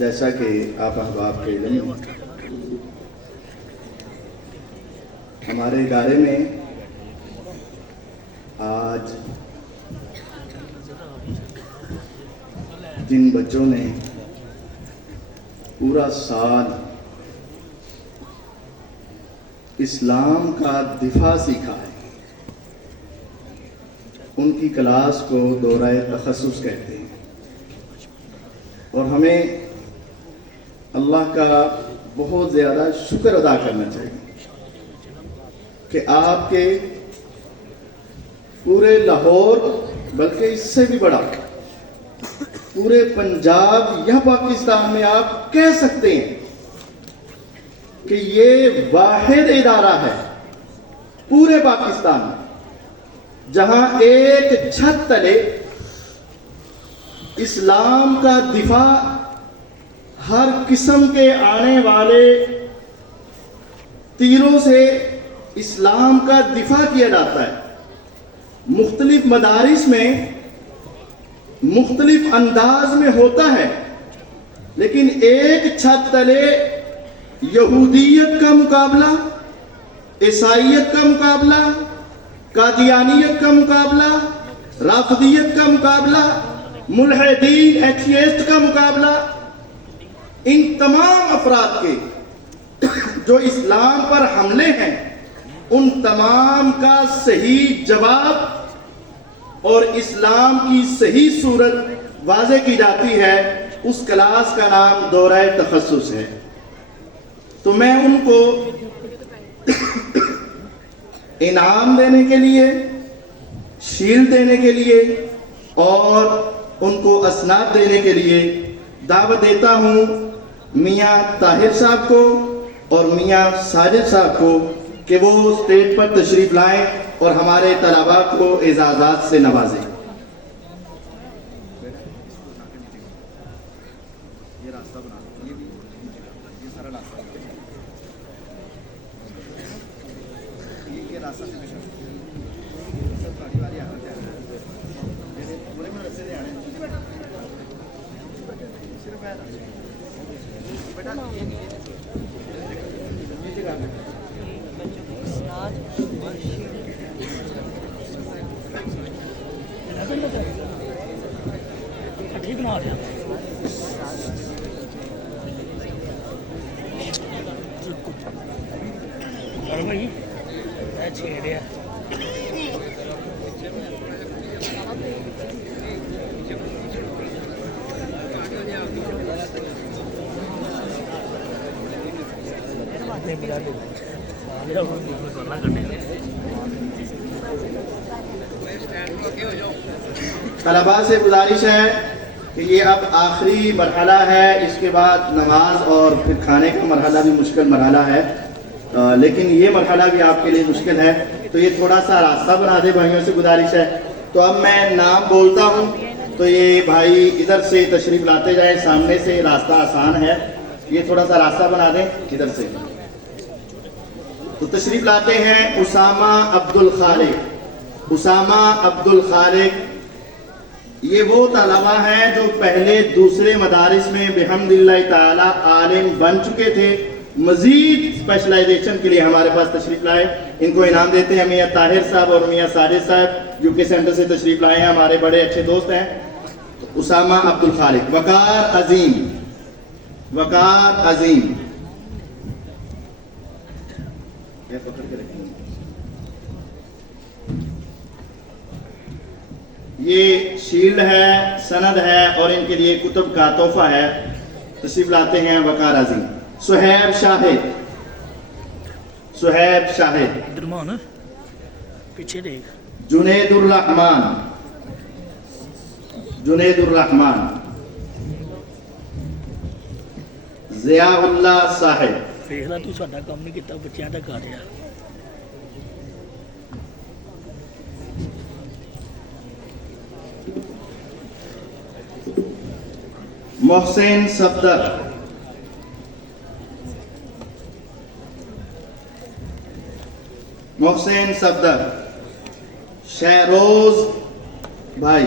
جیسا کہ آپ احباب کے علم میں ہمارے ادارے میں آج جن بچوں نے پورا سال اسلام کا دفاع سیکھا ہے ان کی کلاس کو دورہ تخصص کہتے ہیں، اور ہمیں اللہ کا بہت زیادہ شکر ادا کرنا چاہیے کہ آپ کے پورے لاہور بلکہ اس سے بھی بڑا پورے پنجاب یا پاکستان میں آپ کہہ سکتے ہیں کہ یہ واحد ادارہ ہے پورے پاکستان میں جہاں ایک چھت تلے اسلام کا دفاع ہر قسم کے آنے والے تیروں سے اسلام کا دفاع کیا جاتا ہے۔ مختلف مدارس میں مختلف انداز میں ہوتا ہے، لیکن ایک چھت تلے یہودیت کا مقابلہ، عیسائیت کا مقابلہ، قادیانیت کا مقابلہ، رافضیت کا مقابلہ، ملحدین ایتھیسٹ کا مقابلہ، ان تمام افراد کے جو اسلام پر حملے ہیں ان تمام کا صحیح جواب اور اسلام کی صحیح صورت واضح کی جاتی ہے۔ اس کلاس کا نام دورہ تخصص ہے۔ تو میں ان کو انعام دینے کے لیے، شیلڈ دینے کے لیے اور ان کو اسناد دینے کے لیے دعوت دیتا ہوں میاں طاہر صاحب کو اور میاں ساجد صاحب کو کہ وہ اسٹیج پر تشریف لائیں اور ہمارے طلباء کو اعزازات سے نوازیں۔ طلباء سے گزارش ہے کہ یہ اب آخری مرحلہ ہے، اس کے بعد نماز اور پھر کھانے کا مرحلہ بھی مشکل مرحلہ ہے، لیکن یہ مرحلہ بھی آپ کے لیے مشکل ہے، تو یہ تھوڑا سا راستہ بنا دے، بھائیوں سے گزارش ہے۔ تو اب میں نام بولتا ہوں تو یہ بھائی ادھر سے تشریف لاتے جائیں، سامنے سے راستہ آسان ہے، یہ تھوڑا سا راستہ بنا دیں ادھر سے۔ تو تشریف لاتے ہیں اسامہ عبد الخالق۔ اسامہ عبد الخالق یہ وہ طلبہ ہیں جو پہلے دوسرے مدارس میں بحمد اللہ تعالی عالم بن چکے تھے، مزید اسپیشلائزیشن کے لیے ہمارے پاس تشریف لائے۔ ان کو انعام دیتے ہیں میاں طاہر صاحب اور میاں ساجد صاحب، یو کے سینٹر سے تشریف لائے ہیں، ہمارے بڑے اچھے دوست ہیں۔ اسامہ عبد الخالق۔ وقار عظیم، وقار عظیم، یہ شیلڈ ہے، سند ہے اور ان کے لیے کتب کا تحفہ ہے۔ تشریف لاتے ہیں وقار عظیم۔ سہیب شاہد، سہیب شاہد۔ پیچھے دیکھ۔ جنید الرحمان، جنید الرحمان۔ ضیاء اللہ صاحب۔ دیکھ لا تو ساڈا کام نہیں کیتا، بچیاں دا کر رہا۔ محسن صفدر، محسن صفدر۔ شہروز بھائی،